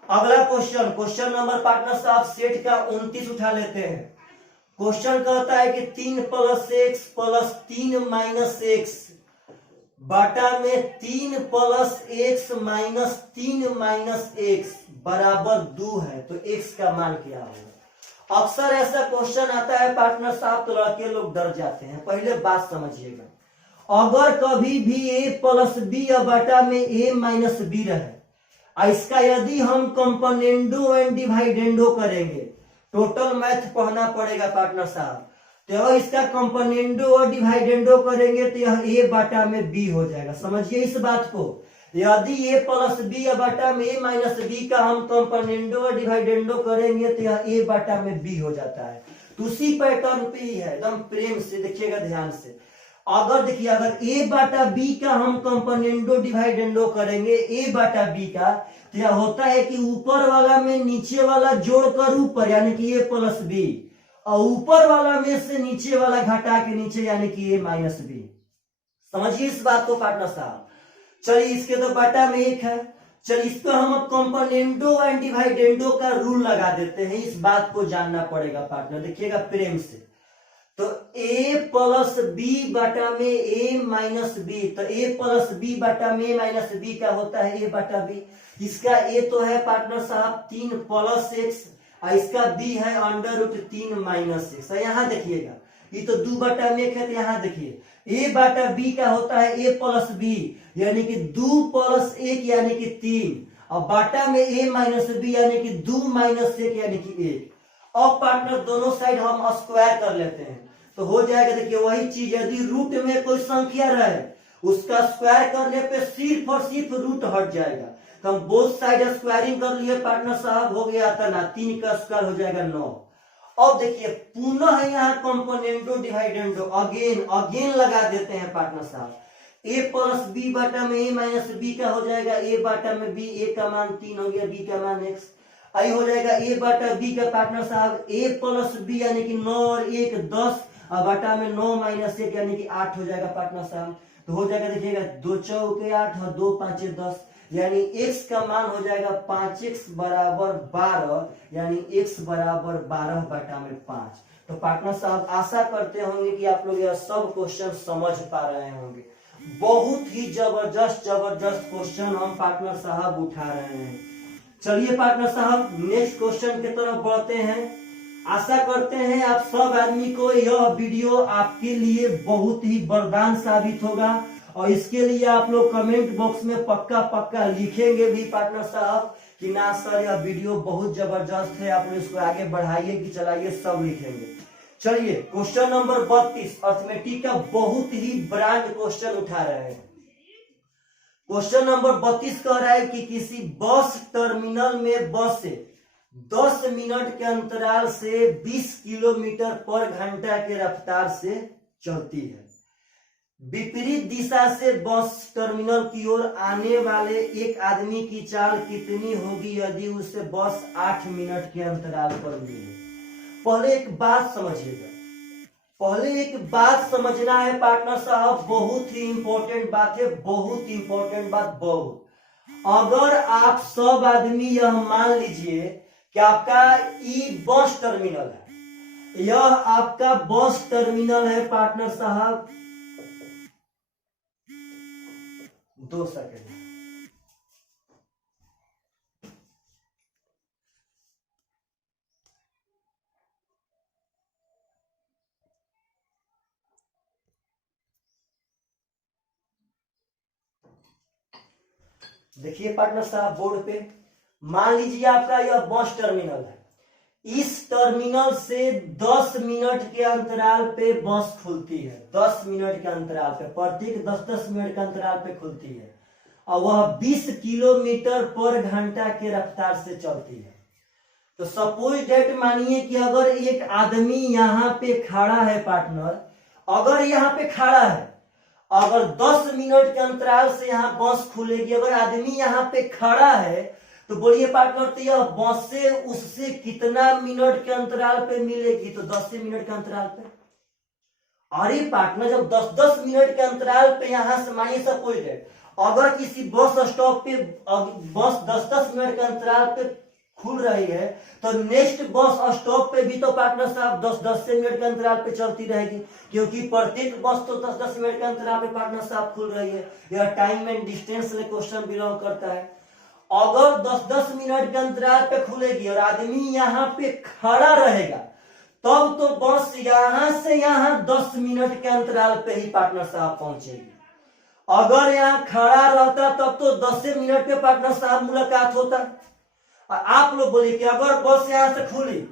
अगला क्वेश्चन, क्वेश्चन नंबर पार्टनर साहब सेट का 29 उठा लेते हैं। क्वेश्चन कहता है कि 3 + x + 3 - x बाटा में 3 + x - 3 - x बराबर 2 है, तो x का मान क्या होगा। अक्सर ऐसा क्वेश्चन आता है पार्टनर साहब तो लड़के लोग डर जाते हैं। पहले बात समझिएगा, अगर कभी भी a + b या बाटा में a - b रहे, इसका यदि हम कंपोनेंडो एंड डिवाइडेंडो करेंगे, टोटल मैथ पढ़ना पड़ेगा पार्टनर साहब, तो इसका कंपोनेंडो और डिवाइडेंडो करेंगे तो यह a बाटा में b हो जाएगा। समझिए इस बात को, यदि a + b या बाटा में a - b का हम कंपोनेंडो और डिवाइडेंडो करेंगे तो यह a बाटा में b हो जाता है। तो उसी पैटर्न पे ही है, एकदम प्रेम से देखिएगा ध्यान से। अगर देखिए, अगर a बाटा b का हम कंपोनेंडो डिवाइडेंडो करेंगे a बाटा b का, तो यह होता है कि ऊपर वाला में नीचे वाला जोड़कर ऊपर यानी कि a + b, और ऊपर वाला में से नीचे वाला घटा के नीचे यानी कि a - b। समझिए इस बात को पार्टनर साहब। चलिए इसके तो बाटा में 1 है, चलिए इस पर हम कंपोनेंडो एंड डिवाइडेंडो का रूल लगा देते हैं। इस बात को जानना पड़ेगा पार्टनर, देखिएगा प्रेम से। तो a + b बाटा में a - b, तो a + b बाटा में a - b का होता है a बाटा b। इसका a तो है पार्टनर साहब 3 + x, और इसका b है √3 - x। यहाँ देखिएगा ये तो 2 बाटा में 1 है, तो यहाँ देखिए a बाटा b का होता है a + b यानी कि 2 + 1 यानी कि 3, और बाटा में a - b यानी कि 2 - 1 यानी कि 1। अब पार्टनर दोनों साइड हम स्क्वायर कर लेते हैं तो हो जाएगा, देखिए वही चीज, यदि रूट में कोई संख्या रहे उसका स्क्वायर करने पे सिर्फ और सिर्फ रूट हट जाएगा। तो हम बोथ साइड स्क्वायरिंग कर लिए पार्टनर साहब, हो गया था ना, 3 का स्क्वायर हो जाएगा 9। अब देखिए पुनः यहाँ कंपोनेंडो डिवाइडेंडो अगेन लगा देते हैं पार्टनर साहब। a + b बाटा में a - b का हो जाएगा a बाटा में b, a का मान 3 हो गया, b का मान x। आई हो जाएगा a बाटा b का पार्टनर साहब a + b यानी कि 9 और 1 10, और बाटा में 9 - 1 यानी कि 8 हो जाएगा पार्टनर साहब। तो हो जाएगा देखिएगा 2 चौके 8 और 2 5 10, यानी x का मान हो जाएगा 5x = 12, यानी x = 12 बाटा में 5। तो पार्टनर साहब आशा करते होंगे कि आप लोग यह सब क्वेश्चन समझ पा रहे होंगे। बहुत ही जबरदस्त क्वेश्चन हम पार्टनर साहब उठा रहे हैं। चलिए पार्टनर साहब नेक्स्ट क्वेश्चन की तरफ बढ़ते हैं। आशा करते हैं आप सब आदमी को यह वीडियो आपके लिए बहुत ही वरदान साबित होगा, और इसके लिए आप लोग कमेंट बॉक्स में पक्का लिखेंगे भी पार्टनर साहब कि ना सर यह वीडियो बहुत जबरदस्त है, आप लोग इसको आगे बढ़ाइए कि चलाइए, सब लिखेंगे। चलिए क्वेश्चन नंबर 32 अर्थमेटिक का बहुत ही ब्रांड क्वेश्चन उठा रहे हैं। क्वेश्चन नंबर 32 कह रहा है कि किसी बस टर्मिनल में बस से 10 मिनट के अंतराल से 20 किलोमीटर/घंटा के रफ्तार से चलती है। विपरीत दिशा से बस टर्मिनल की ओर आने वाले एक आदमी की चाल कितनी होगी यदि उसे बस 8 मिनट के अंतराल पर मिले। पहले एक बात समझिएगा, पहले एक बात समझना है पार्टनर साहब, बहुत ही इंपॉर्टेंट बात है, बहुत इंपॉर्टेंट बात बहुत। अगर आप सब आदमी यह मान लीजिए कि आपका ई बस टर्मिनल है, यह आपका बस टर्मिनल है पार्टनर साहब, 2 सेकंड। देखिए पार्टनर साहब बोर्ड पे, मान लीजिए आपका यह बस टर्मिनल है, इस टर्मिनल से 10 मिनट के अंतराल पे बस खुलती है, 10 मिनट के अंतराल पे, प्रत्येक 10-10 मिनट के अंतराल पे खुलती है, और वह 20 किलोमीटर/घंटा के रफ्तार से चलती है। तो सपोज डेट मानिए कि अगर एक आदमी यहाँ पे खड़ा है पार्टनर, अगर यहाँ पे खड़ा है, अगर 10 मिनट के अंतराल से यहाँ बस खुलेगी, अगर आदमी यहाँ पे खड़ा है तो बोलिए पार्टनर तो यह बस से उससे कितना मिनट के अंतराल पे मिलेगी, तो 10 मिनट के अंतराल पे। अरे पार्टनर, जब 10-10 मिनट के अंतराल पे यहाँ से मानिए सपोज अगर किसी बस स्टॉप पे बस 10-10 मिनट के अंतराल पे खुल रही है, तो नेक्स्ट बस स्टॉप पे भी तो पार्टनर साहब 10-10 मिनट के अंतराल पे चलती रहेगी, क्योंकि प्रत्येक बस तो 10-10 मिनट के अंतराल पे पार्टनर साहब खुल रही है। यह टाइम एंड डिस्टेंस से क्वेश्चन बिलोंग करता है। अगर 10-10 मिनट के अंतराल पे खुलेगी और आदमी यहाँ पे खड़ा रहेगा, तब तो बस यहां से यहां 10 मिनट के अंतराल पे ही पार्टनर साहब पहुंचेगी। अगर यहाँ खड़ा रहता तब तो 10 मिनट पे पार्टनर साहब मुलाकात होता। और आप लोग बोलिए कि अगर बस यहां से खुली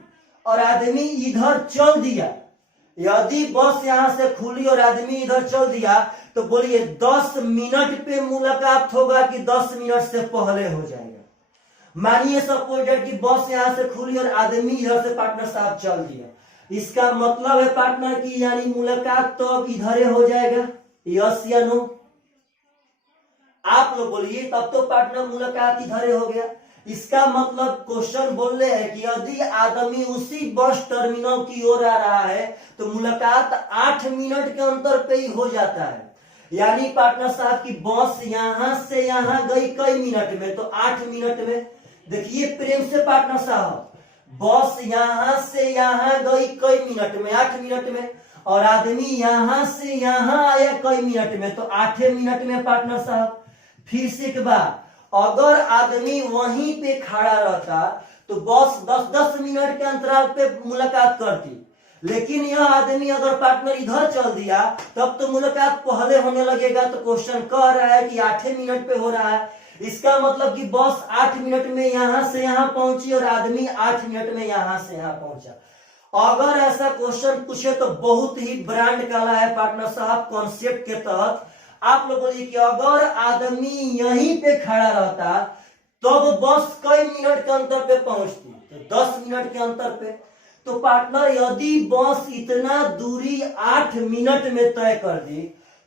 और आदमी इधर चल दिया, यदि बस यहां से खुली और आदमी इधर चल दिया, तो बोलिए 10 मिनट पे मुलाकात होगा कि 10 मिनट से पहले हो जाएगा। मानिए सपोज कि बस यहां से खुली और आदमी इधर से पार्टनर साहब चल दिया, इसका मतलब है पार्टनर की यानी मुलाकात तो अब इधर हो जाएगा। यस या नो? आप लोग बोलिए, तब तो पार्टनर मुलाकात इधर हो गया। इसका मतलब क्वेश्चन बोल रहे हैं कि यदि आदमी उसी बस टर्मिनल की ओर आ रहा है तो मुलाकात 8 मिनट के अंतर पे ही हो जाता है। यानी पार्टनर साहब की बस यहां से यहां गई कई मिनट में, तो 8 मिनट में। देखिए प्रेम से पार्टनर साहब, बस यहां से यहां गई कई मिनट में, 8 मिनट में, और आदमी यहां से यहां आया कई मिनट में, तो 8 मिनट में पार्टनर साहब। फिर से एक बार, अगर आदमी वहीं पे खड़ा रहता तो बस 10-10 मिनट के अंतराल पे मुलाकात करती, लेकिन यह आदमी अगर पार्टनर इधर चल दिया तब तो मुलाकात पहले होने लगेगा। तो क्वेश्चन कह रहा है कि 8 मिनट पे हो रहा है। इसका मतलब कि बस 8 मिनट में यहां से यहां पहुंची और आदमी 8 मिनट में यहां से यहां पहुंचा। अगर ऐसा क्वेश्चन पूछे तो बहुत ही ब्रांड काला है पार्टनर साहब कॉन्सेप्ट के तहत। आप लोग बोलिए कि अगर आदमी यहीं पे खड़ा रहता तब बस कई मिनट के अंतर पे पहुंचती, तो 10 मिनट के अंतर पे। तो पार्टनर यदि बस इतना दूरी 8 मिनट में तय कर दी,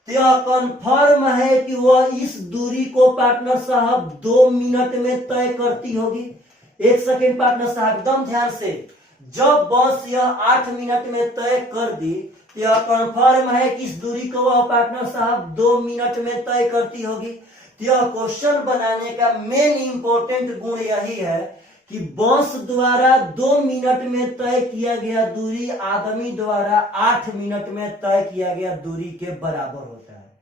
तो यह कन्फर्म है कि वह इस दूरी को पार्टनर साहब 2 मिनट में तय करती होगी। 1 सेकेंड पार्टनर साहब, एकदम ध्यान से। जब बस यह 8 मिनट में तय कर दी, यह कन्फर्म है कि इस दूरी को वह पार्टनर साहब 2 मिनट में तय करती होगी। तो यह क्वेश्चन बनाने का मेन इंपॉर्टेंट गुण यही है कि बस द्वारा 2 मिनट में तय किया गया दूरी आदमी द्वारा 8 मिनट में तय किया गया दूरी के बराबर होता है।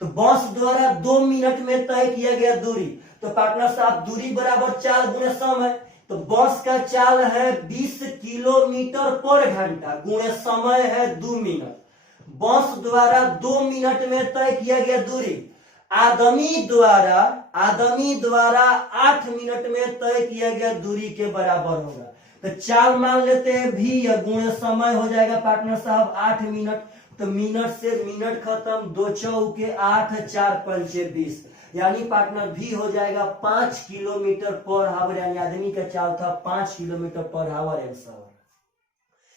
तो बस द्वारा 2 मिनट में तय किया गया दूरी, तो पार्टनर साहब दूरी बराबर चाल गुणे समय। तो बस का चाल है 20 किलोमीटर पर घंटा गुणे समय है 2 मिनट। बस द्वारा 2 मिनट में तय किया गया दूरी आदमी द्वारा 8 मिनट में तय किया गया दूरी के बराबर होगा। तो चाल मान लेते हैं भी, या गुणे समय हो जाएगा पार्टनर साहब 8 मिनट। तो मिनट से मिनट खत्म, 2 चौके 8, 4 पंचे 20, यानी पार्टनर भी हो जाएगा 5 किलोमीटर पर आवर। यानी आदमी का चाल था 5 किलोमीटर पर आवर आंसर।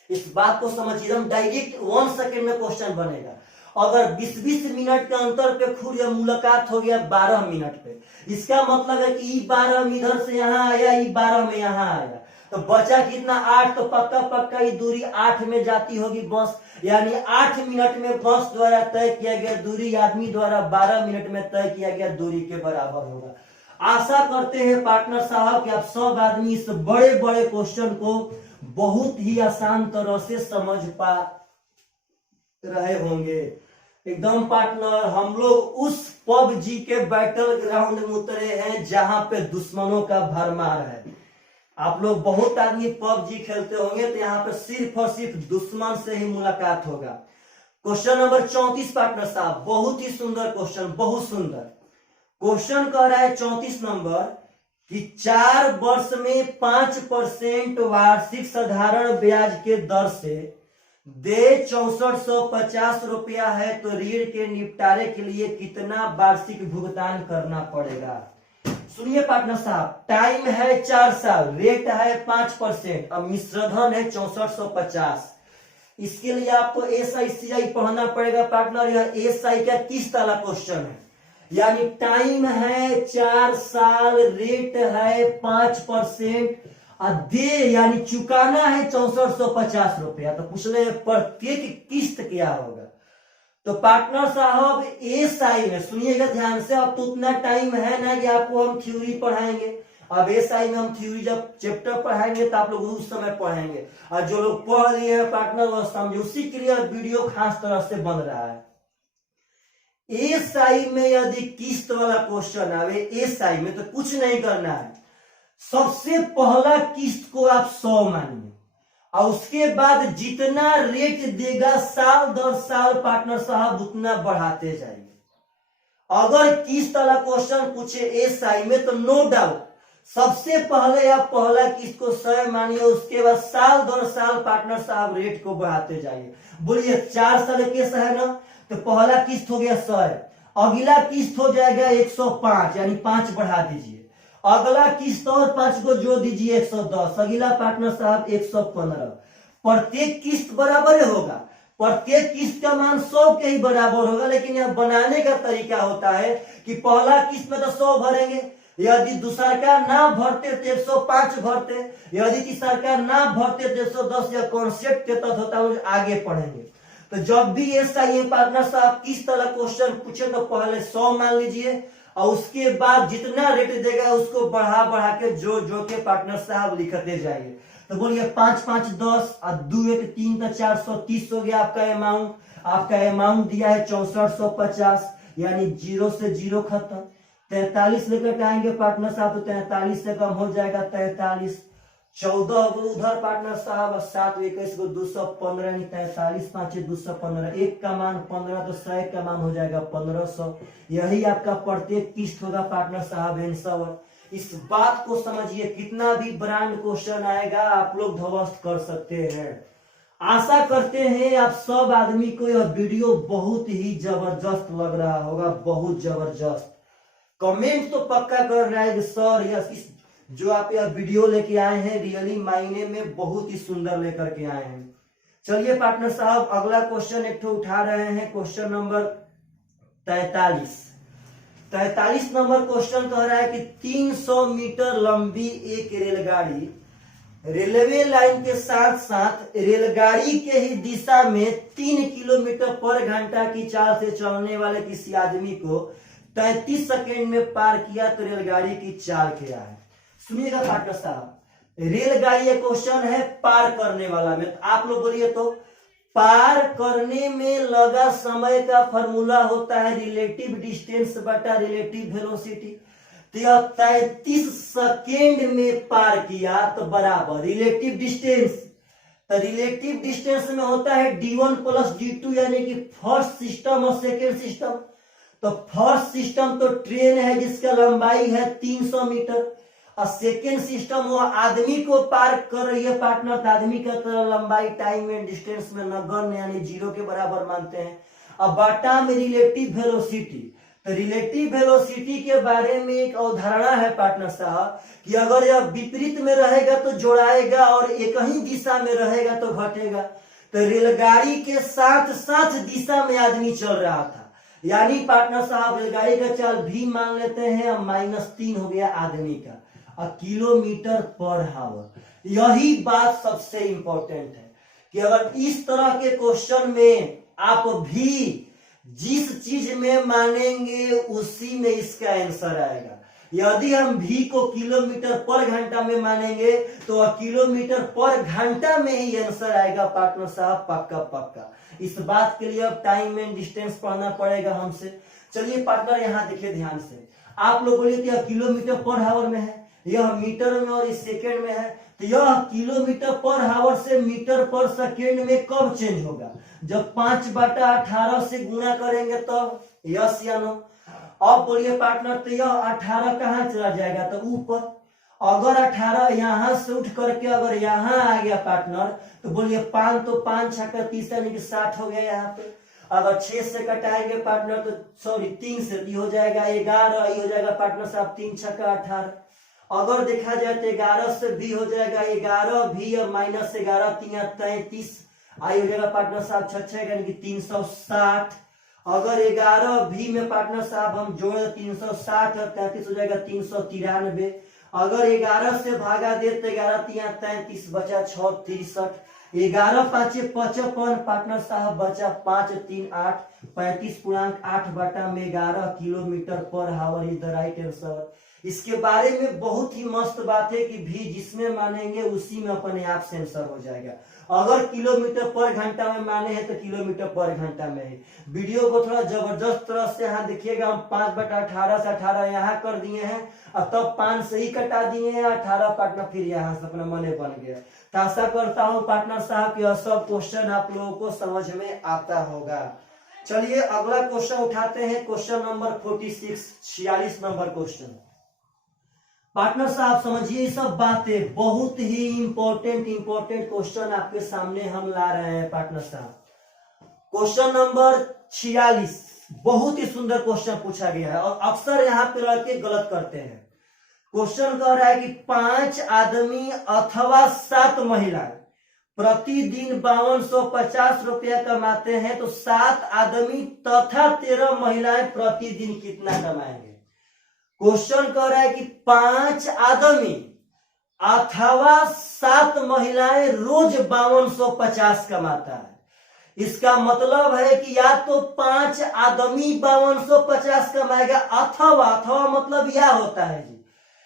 इस बात को समझिए, हम डायरेक्ट 1 सेकेंड में क्वेश्चन बनेगा। अगर 20-20 मिनट के अंतर पे खुद मुलाकात हो गया 12 मिनट पे, इसका मतलब है कि 12 इधर से यहाँ आया, 12 में यहाँ आया, तो बचा कितना 8। तो पक्का ये दूरी 8 में जाती होगी बस। यानी 8 मिनट में बस द्वारा तय किया गया दूरी आदमी द्वारा 12 मिनट में तय किया गया दूरी के बराबर होगा। आशा करते हैं पार्टनर साहब कि आप सब आदमी इस बड़े बड़े क्वेश्चन को बहुत ही आसान तरह से समझ पा रहे होंगे। एकदम पार्टनर, हम लोग उस पबजी के बैटल ग्राउंड में उतरे हैं जहां पे दुश्मनों का भरमार है। आप लोग बहुत आदमी पबजी खेलते होंगे, तो यहाँ पे सिर्फ और सिर्फ दुश्मन से ही मुलाकात होगा। क्वेश्चन नंबर 34 पार्टनर साहब, बहुत ही सुंदर क्वेश्चन, बहुत सुंदर क्वेश्चन कह रहा है 34 नंबर कि 4 वर्ष में 5% वार्षिक साधारण ब्याज के दर से दे 6450 रुपया है, तो ऋण के निपटारे के लिए कितना वार्षिक भुगतान करना पड़ेगा। सुनिए पार्टनर साहब, टाइम है 4 साल, रेट है 5%, अब मिश्रधन है 6450। इसके लिए आपको SI पढ़ना पड़ेगा पार्टनर। यह SI का 30 वाला क्वेश्चन है। यानी टाइम है 4 साल, रेट है 5%, दे यानी चुकाना है 6450 रुपया। तो पूछ ले प्रत्येक किस्त क्या होगा। तो पार्टनर साहब एसआई में सुनिएगा ध्यान से, अब तो उतना टाइम है ना कि आपको हम थ्योरी पढ़ाएंगे। अब एसआई में हम थ्योरी जब चैप्टर पढ़ाएंगे तो आप लोग उस समय पढ़ेंगे, और जो लोग पढ़ लिए हैं पार्टनर वह समझे, उसी के लिए वीडियो खास तरह से बन रहा है। एसआई में यदि किस्त वाला क्वेश्चन आवे एसआई में, तो कुछ नहीं करना है, सबसे पहला किस्त को आप 100 मानिए, और उसके बाद जितना रेट देगा साल दर साल पार्टनर साहब उतना बढ़ाते जाइए। अगर किस्त वाला क्वेश्चन पूछे एसआई में तो नो डाउट सबसे पहले आप पहला किस्त को 100 मानिए, उसके बाद साल दर साल पार्टनर साहब रेट को बढ़ाते जाइए। बोलिए 4 साल केस है ना, तो पहला किस्त हो गया 100, अगला किस्त हो जाएगा 105 यानी 5 बढ़ा दीजिए, अगला किस्त और 5 को जोड़ दीजिए 110, अगला पार्टनर साहब 115। प्रत्येक किस्त बराबर होगा, प्रत्येक किस्त का मान 100 के ही बराबर होगा, लेकिन यह बनाने का तरीका होता है कि पहला किस्त में तो 100 भरेंगे, यदि दूसरा का ना भरते तो 105 भरते, यदि तीसरा का ना भरते तो 110, या कॉन्सेप्ट के तहत होता है, आगे पढ़ेंगे। तो जब भी एसआई पार्टनर साहब किस तरह क्वेश्चन पूछे तो पहले 100 मान लीजिए, और उसके बाद जितना रेट देगा उसको बढ़ा बढ़ा के जो जो के पार्टनर साहब लिखते जाइए। तो बोलिए 5 5 10 और 2 1 3 तो 430 हो गया आपका अमाउंट। आपका अमाउंट दिया है 6450, यानी 0 से 0 खत्म। 43 लेकर आएंगे पार्टनर साहब, तो 43 से कम हो जाएगा 43, 14 उधर पार्टनर साहब, 7 21 को 215 यानी 43 5 215, एक का मान 15 तो 100 का मान हो जाएगा 1500। यही आपका प्रत्येक किस्त होगा पार्टनर साहब आंसर। इस बात को समझिए, कितना भी ब्रांड क्वेश्चन आएगा आप लोग ध्वस्त कर सकते हैं। आशा करते हैं आप सब आदमी को यह वीडियो बहुत ही जबरदस्त लग रहा होगा, बहुत जबरदस्त। कमेंट तो पक्का कर रहा है कि सर यह जो आप यह वीडियो लेके आए हैं रियली मायने में बहुत ही सुंदर लेकर के आए हैं। चलिए पार्टनर साहब अगला क्वेश्चन एक तो उठा रहे हैं, क्वेश्चन नंबर 43 नंबर क्वेश्चन कह रहा है कि 300 मीटर लंबी एक रेलगाड़ी रेलवे लाइन के साथ साथ रेलगाड़ी के ही दिशा में 3 किलोमीटर पर घंटा की चाल से चलने वाले किसी आदमी को 33 सेकेंड में पार किया, तो रेलगाड़ी की चाल क्या है? सुनिएगा पार्टनर साहब, रेलगाड़ी ये क्वेश्चन है पार करने वाला में, तो आप लोग बोलिए तो पार करने में लगा समय का फॉर्मूला होता है रिलेटिव डिस्टेंस बटा रिलेटिव वेलोसिटी। तो यह 33 सेकेंड में पार किया तो बराबर रिलेटिव डिस्टेंस, तो रिलेटिव डिस्टेंस में होता है d1 प्लस d2 यानी कि फर्स्ट सिस्टम और सेकेंड सिस्टम। तो फर्स्ट सिस्टम तो ट्रेन है जिसका लंबाई है 300 मीटर, और सेकेंड सिस्टम वो आदमी को पार कर रही है पार्टनर, तो आदमी का तो लंबाई टाइम एंड डिस्टेंस में नगण्य यानी 0 के बराबर मानते हैं। अब बाटा में रिलेटिव वेलोसिटी, तो रिलेटिव वेलोसिटी के बारे में एक अवधारणा है पार्टनर साहब कि अगर यह विपरीत में रहेगा तो जोड़ाएगा और एक ही दिशा में रहेगा तो घटेगा। तो रेलगाड़ी के साथ साथ दिशा में आदमी चल रहा था, यानी पार्टनर साहब रेलगाड़ी का चाल भी मान लेते हैं, -3 हो गया आदमी का, और किलोमीटर पर हावर। यही बात सबसे इंपॉर्टेंट है कि अगर इस तरह के क्वेश्चन में आप भी जिस चीज में मानेंगे उसी में इसका आंसर आएगा। यदि हम भी को किलोमीटर पर घंटा में मानेंगे तो किलोमीटर पर घंटा में ही आंसर आएगा पार्टनर साहब, पक्का पक्का। इस बात के लिए अब टाइम एंड डिस्टेंस पढ़ना पड़ेगा हमसे। चलिए पार्टनर यहाँ देखिए ध्यान से, आप लोग बोलिए तो किलोमीटर पर हावर में है, यह मीटर में और इस सेकेंड में है, तो यह किलोमीटर पर हावर से मीटर पर सेकेंड में कब चेंज होगा? जब 5/18 से गुणा करेंगे तब। यस या नो? अब बोलिए पार्टनर, तो यह 18 कहाँ चला जाएगा? तो ऊपर। अगर 18 यहां से उठ करके अगर यहाँ आ गया पार्टनर, तो बोलिए 5 तो 5 छक्का 30 यानी कि 60 हो गया यहाँ पे। अगर 6 से कटाएंगे पार्टनर तो सॉरी 3 से भी हो जाएगा 11, ये हो जाएगा पार्टनर साहब 3 छक्का 18। अगर देखा जाए तो 11 से भी हो जाएगा 11 भी और -11 3 33, आई हो जाएगा पार्टनर साहब 6 यानी कि 360। अगर 11 भी में पार्टनर साहब हम जोड़े 360 और 33 हो जाएगा 393। अगर 11 से भागा दे तो 11 तिया 33 बचा 6 63, 11 पाँचे 55 पार्टनर साहब बचा 5 3 8, 35.8/11 किलोमीटर पर हावर इज द राइट आंसर। इसके बारे में बहुत ही मस्त बात है कि भी जिसमें मानेंगे उसी में अपने आप से आंसर हो जाएगा। अगर किलोमीटर पर घंटा में माने हैं तो किलोमीटर पर घंटा में है। वीडियो को थोड़ा जबरदस्त तरह से यहाँ देखिएगा, हम 5/18 से 18 यहाँ कर दिए हैं और तब 5 से ही कटा दिए हैं, 18 पार्टनर फिर यहाँ से अपना मने बन गया। तो आशा करता हूँ पार्टनर साहब कि यह सब क्वेश्चन आप लोगों को समझ में आता होगा। चलिए अगला क्वेश्चन उठाते हैं, question number 46, 46 number question. Partner साहब समझिए, ये सब बातें बहुत ही इंपॉर्टेंट क्वेश्चन आपके सामने हम ला रहे हैं पार्टनर साहब। क्वेश्चन नंबर 46 बहुत ही सुंदर क्वेश्चन पूछा गया है और अक्सर यहाँ पे लड़के गलत करते हैं। क्वेश्चन कह रहा है कि 5 आदमी अथवा 7 महिलाएं प्रतिदिन 5250 रुपया कमाते हैं तो 7 आदमी तथा 13 महिलाएं प्रतिदिन कितना कमाएंगे। क्वेश्चन कह रहा है कि 5 आदमी अथवा 7 महिलाएं रोज 5250 कमाता है। इसका मतलब है कि या तो 5 आदमी 5250 कमाएगा अथवा मतलब यह होता है जी,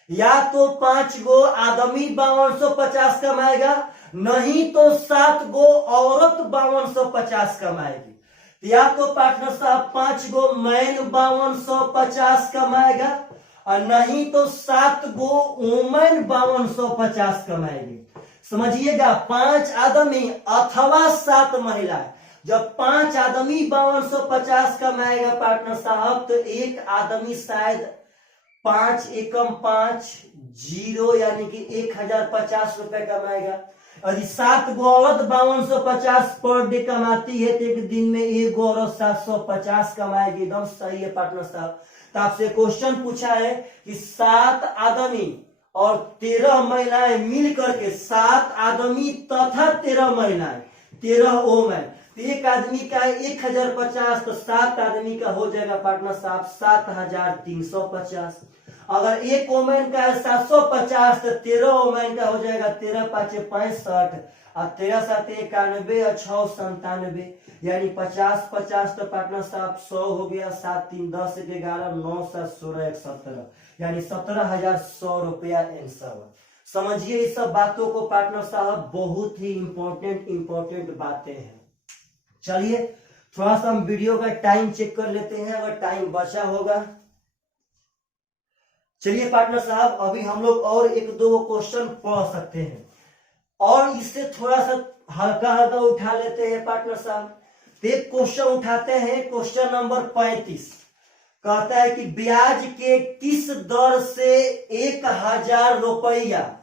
या तो 5 गो आदमी 5250 कमाएगा, नहीं तो 7 गो औरत 5250 कमाएगी। या तो पार्टनर साहब 5 गो मैन 5250 कमाएगा और नहीं तो 7 गो वुमेन 5250 कमाएगी। समझिएगा, 5 आदमी अथवा 7 महिलाएं। जब 5 आदमी 5250 कमाएगा पार्टनर साहब तो एक आदमी शायद 5 एकम 5 0 यानी कि 1050 रुपए कमाएगा। यदि 7 गो औरत 5250 पर डे कमाती है तो एक दिन में एक गो औरत 750 कमाएगी। एकदम सही है पार्टनर साहब। तो आपसे क्वेश्चन पूछा है कि 7 आदमी और 13 महिलाएं मिल करके 7 आदमी तथा 13 महिलाएं 13 वोमेन, तो एक आदमी का 1050 तो 7 आदमी का हो जाएगा पार्टनर साहब 7350। अगर एक वोमेन का है 750 तो 13 वोमेन का हो जाएगा 13 5 65 और 13 7 91 और 6 97 यानी 50 50 तो पार्टनर साहब 100 हो गया, 7 3 10 11 9 7 16 1 17 यानी 17,100 रुपया आंसर। समझिए इस सब बातों को पार्टनर साहब, बहुत ही इंपॉर्टेंट बातें हैं। चलिए थोड़ा सा हम वीडियो का टाइम चेक कर लेते हैं, अगर टाइम बचा होगा। चलिए पार्टनर साहब, अभी हम लोग और 1-2 क्वेश्चन पढ़ सकते हैं और इससे थोड़ा सा हल्का उठा लेते हैं पार्टनर साहब। एक क्वेश्चन उठाते हैं, क्वेश्चन नंबर 35 कहता है कि ब्याज के किस दर से 1000 रुपया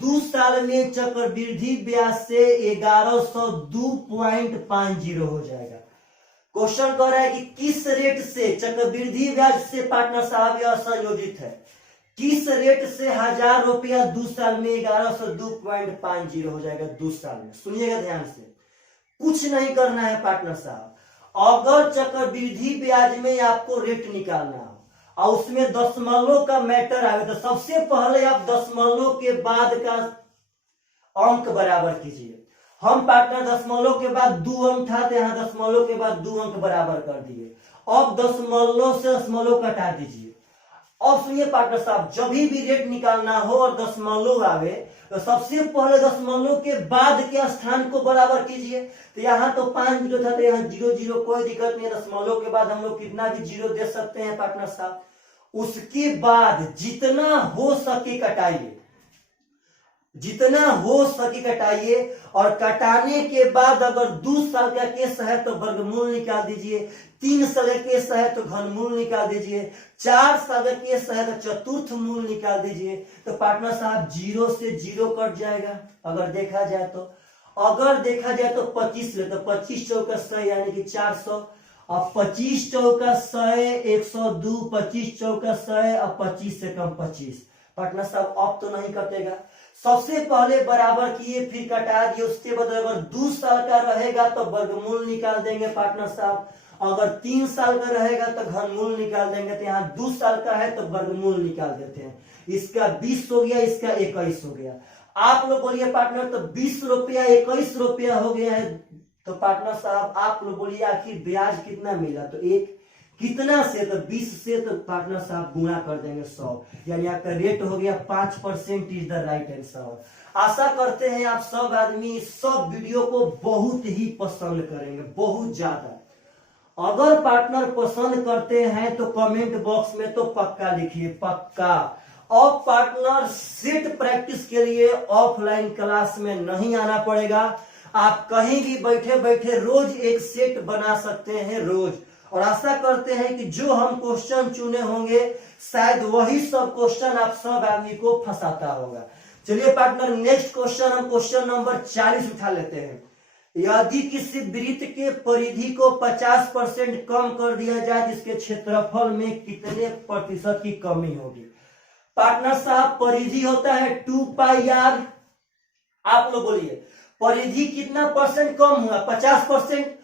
2 साल में चक्रवृद्धि ब्याज से 1102.50 हो जाएगा। क्वेश्चन कह रहा है कि किस रेट से चक्रवृद्धि ब्याज से पार्टनर साहब यह संयोजित है, किस रेट से 1000 रुपया 2 साल में 1102.50 हो जाएगा 2 साल में। सुनिएगा ध्यान से, कुछ नहीं करना है पार्टनर साहब। अगर चक्रवृद्धि ब्याज में आपको रेट निकालना हो और उसमें दशमलव का मैटर आए तो सबसे पहले आप दशमलव के बाद का अंक बराबर कीजिए। हम पार्टनर दशमलव के बाद 2 अंक था तो यहाँ दशमलव के बाद 2 अंक बराबर कर दिए। अब दशमलव से दशमलव कटा दीजिए। अब सुनिए पार्टनर साहब, जब भी रेट निकालना हो और दशमलव आवे तो सबसे पहले दशमलव के बाद के स्थान को बराबर कीजिए। तो यहाँ तो 5 जीरो था तो यहाँ 0 0, कोई दिक्कत नहीं है। दशमलव के बाद हम लोग कितना भी 0 दे सकते हैं पार्टनर साहब। उसके बाद जितना हो सके कटाइए, जितना हो सके कटाइए और कटाने के बाद अगर 2 साल का केस है तो वर्गमूल निकाल दीजिए, 3 साल का केस है तो घनमूल निकाल दीजिए, 4 साल का केस है तो चतुर्थ मूल निकाल दीजिए। तो पार्टनर साहब 0 से 0 कट जाएगा अगर देखा जाए तो। अगर देखा जाए तो 25 ले तो 25 चौका 100 यानी कि 400 और 25 चौका 100 102, 25 चौका 100 और 25 से कम 25। पार्टनर साहब अब तो नहीं कटेगा। सबसे पहले बराबर किए फिर कटा दिए। उसके बाद अगर 2 साल का रहेगा तो वर्गमूल निकाल देंगे पार्टनर साहब। अगर 3 साल का रहेगा तो घनमूल निकाल देंगे, तो यहाँ 2 साल का है तो वर्गमूल निकाल देते हैं। इसका 20 हो गया, इसका 21 हो गया। आप लोग बोलिए पार्टनर तो 20 रुपया 21 रुपया हो गया है, तो पार्टनर साहब आप लोग बोलिए आखिर ब्याज कितना मिला, तो एक कितना से, तो 20 से, तो पार्टनर साहब गुणा कर देंगे 100, यानी आपका रेट हो गया 5% इज द राइट आंसर। आशा करते हैं आप सब आदमी सब वीडियो को बहुत ही पसंद करेंगे, बहुत ज्यादा। अगर पार्टनर पसंद करते हैं तो कमेंट बॉक्स में तो पक्का लिखिए, पक्का। और पार्टनर सेट प्रैक्टिस के लिए ऑफलाइन क्लास में नहीं आना पड़ेगा, आप कहीं भी बैठे बैठे रोज एक सेट बना सकते हैं, रोज। और आशा करते हैं कि जो हम क्वेश्चन चुने होंगे शायद वही सब क्वेश्चन आप सब आदमी को फंसाता होगा। चलिए पार्टनर नेक्स्ट क्वेश्चन, हम क्वेश्चन नंबर 40 उठा लेते हैं। यदि किसी वृत्त के परिधि को 50% कम कर दिया जाए, जिसके क्षेत्रफल में कितने प्रतिशत की कमी होगी। पार्टनर साहब परिधि होता है 2πr, आप लोग बोलिए परिधि कितना परसेंट कम हुआ, 50%।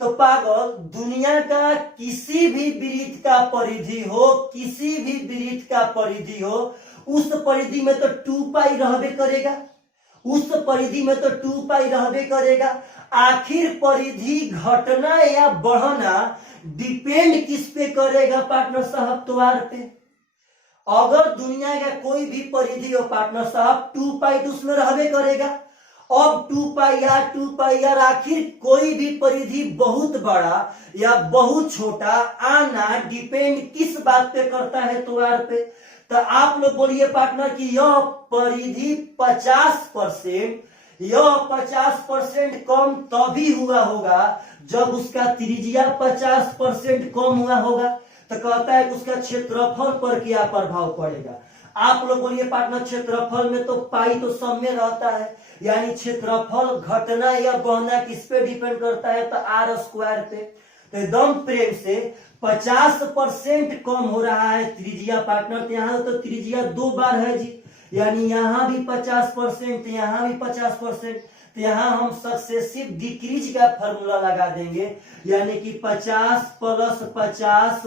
तो पागल, दुनिया का किसी भी वृत्त का परिधि हो, किसी भी वृत्त का परिधि हो, उस परिधि में तो 2π रहबे करेगा, उस परिधि में तो 2π रहबे करेगा। आखिर परिधि घटना या बढ़ना डिपेंड किस पे करेगा पार्टनर साहब, त्वार पे। अगर दुनिया का कोई भी परिधि हो पार्टनर साहब 2π तो उसमें रहबे करेगा। अब 2πr आखिर कोई भी परिधि बहुत बड़ा या बहुत छोटा आना डिपेंड किस बात पे करता है, त्वार पे। तो आप लोग बोलिए पार्टनर कि यह परिधि 50%, यह 50% कम तभी हुआ होगा जब उसका त्रिज्या 50% कम हुआ होगा। तो कहता है कि उसका क्षेत्रफल पर क्या प्रभाव पड़ेगा। आप लोग बोलिए पार्टनर क्षेत्रफल में तो पाई तो सब में रहता है, यानी क्षेत्रफल घटना या बढ़ना किस पे डिपेंड करता है, तो r² पे। तो एकदम प्रेम से 50% कम हो रहा है त्रिज्या पार्टनर, तो यहाँ तो त्रिज्या 2 बार है जी, यानी यहाँ भी 50%, यहाँ भी 50%। तो यहाँ हम सक्सेसिव डिक्रीज का फॉर्मूला लगा देंगे, यानी कि 50 + 50 - 50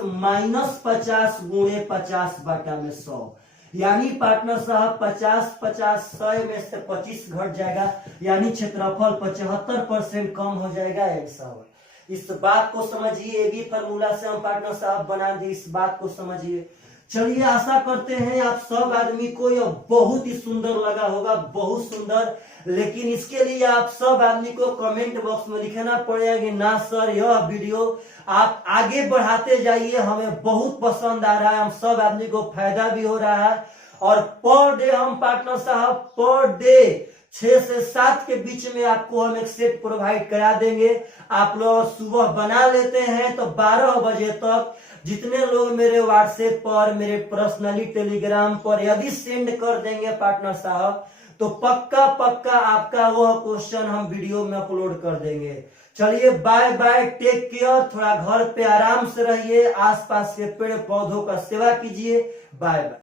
× 50/100, यानी पार्टनर साहब 50 50 100 में से 25 घट जाएगा, यानी क्षेत्रफल 75% कम हो जाएगा 100। इस बात को समझिए, भी फॉर्मूला से हम पार्टनर साहब बना दिए, इस बात को समझिए। चलिए आशा करते हैं आप सब आदमी को यह बहुत ही सुंदर लगा होगा, बहुत सुंदर। लेकिन इसके लिए आप सब आदमी को कमेंट बॉक्स में लिखना पड़ेगा कि ना सर यह वीडियो आप आगे बढ़ाते जाइए, हमें बहुत पसंद आ रहा है, हम सब आदमी को फायदा भी हो रहा है। और पर डे हम पार्टनर साहब पर डे 6 से 7 के बीच में आपको हम एक सेट प्रोवाइड करा देंगे। आप लोग सुबह बना लेते हैं तो 12 बजे तक जितने लोग मेरे व्हाट्सएप पर, मेरे पर्सनली टेलीग्राम पर यदि सेंड कर देंगे पार्टनर साहब, तो पक्का पक्का आपका वह क्वेश्चन हम वीडियो में अपलोड कर देंगे। चलिए बाय बाय, टेक केयर, थोड़ा घर पे आराम से रहिए, आसपास के पेड़ पौधों का सेवा कीजिए, बाय बाय।